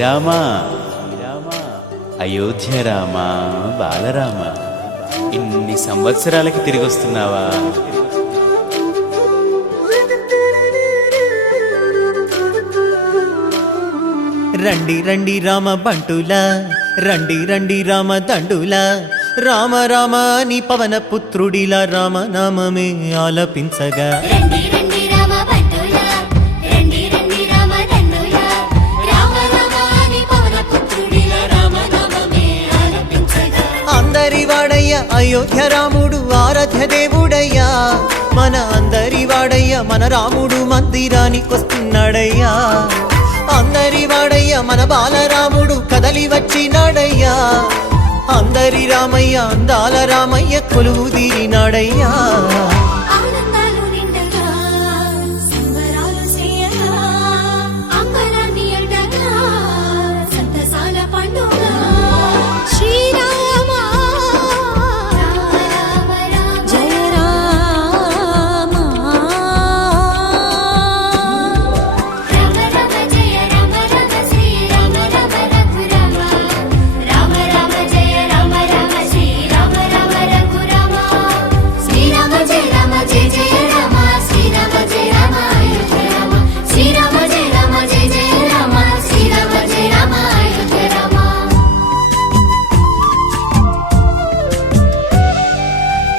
శ్రీరామ అయోధ్య రామ బాలరామ ఇన్ని సంవత్సరాలకి తిరిగి వస్తున్నావా? రండి రండి రామ బంటులా, రండి రండి రామ దండులా, రామ రామ నీ పవన పుత్రుడిలా రామనామమే ఆలపించగా. రండి రండి రామ బంటులా, రండి రండి రామ దండులా, రామ రామ నీ పవన పుత్రుడిలా రామనామమే ఆలపించగా. అందరి వాడయ్య అయోధ్య రాముడు ఆరాధ్య దేవుడయ్యా, మన అందరి వాడయ్య మన రాముడు మందిరానికొస్తున్నాడయ్యా. అందరి వాడయ్య మన బాలరాముడు కదలి వచ్చినాడయ్యా, అందరి రామయ్య అందాల రామయ్య కొలువు తీరినాడయ్యా. ఆనందాలు నిండగా సంబరాలు చేయగా, అంబరాన్ని అండగా సంతసాల పండుగ. శ్రీరామ రామ రామ జయ రామ, రామ రామ జయ రామ రామ శ్రీరామ రామ రఘురామ, రామ రామ జయ రామ రామ శ్రీరామ రామ రఘురామ. శ్రీరామ జయ రామ జయ జయ రామ, శ్రీరామ జయ రామ అయోధ్య రామ, శ్రీరామ జయ రామ జయ జయ రామ, శ్రీరామ జయ రామ అయోధ్య రామ.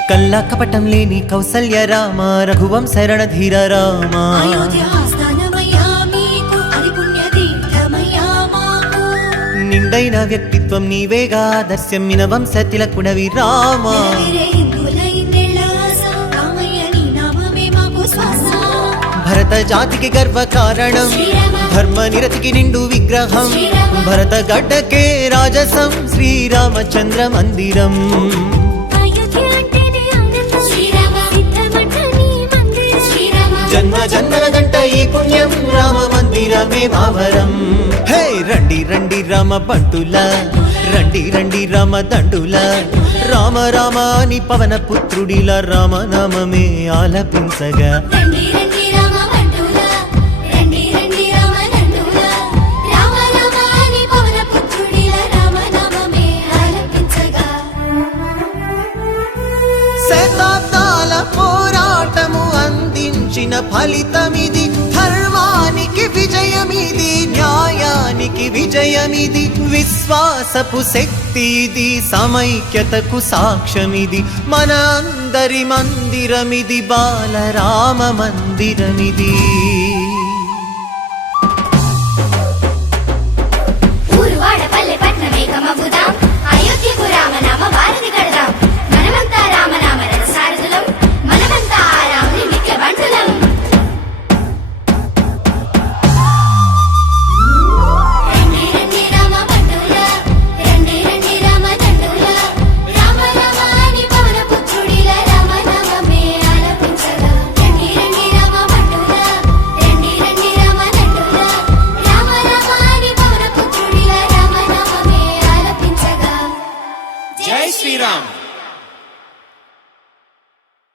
కల్లా కపటం లేని కౌసల్య రామ, రఘువంశ రణధీర రామ. అయోధ్య ఆస్థానమయ్యా మీకు, అది పుణ్య తీర్థమయ్యా మాకు. నిండైన వ్యక్తిత్వం నీవేగా, దర్శమ్మిన వంశ తిలకుడవి రామ. నెరవేరే హిందువుల ఇన్నేళ్ల ఆశ, రామయ్య నీ నామమే మాకు శ్వాస. భరత జాతికి గర్వ కారణం, శ్రీరామ ధర్మ నిరతికి నిండు విగ్రహం. శ్రీరామ భరత గడ్డకే రాజసం, శ్రీరామచంద్ర మందిరం. అయోధ్య అంటేనే ఆనందం, శ్రీరామ సిద్ధమంట నీ మందిరం. శ్రీరామ జన్మ జన్మల గంట ఈ పుణ్యం, రామ మందిరమే మావరం. హే రండి రండి రామ బంటులా, రండి రండి రామ దండులా, రామ రామ నీ పవన పుత్రుడిలా రామనామమే ఆలపించగా. రండి రండి రామ బంటులా, రండి రండి రామ దండులా, రామ రామ నీ పవన పుత్రుడిలా రామనామమే ఆలపించగా. శతాబ్దాల పోరాటము అందించిన ఫలితమిది, ధర్మానికి విజయమిది, న్యాయానికి విజయమిది, విశ్వాసపు శక్తిది, సమైక్యతకు సాక్ష్యమిది, మన అందరి మందిరమిది, బాలరామ మందిరమిది.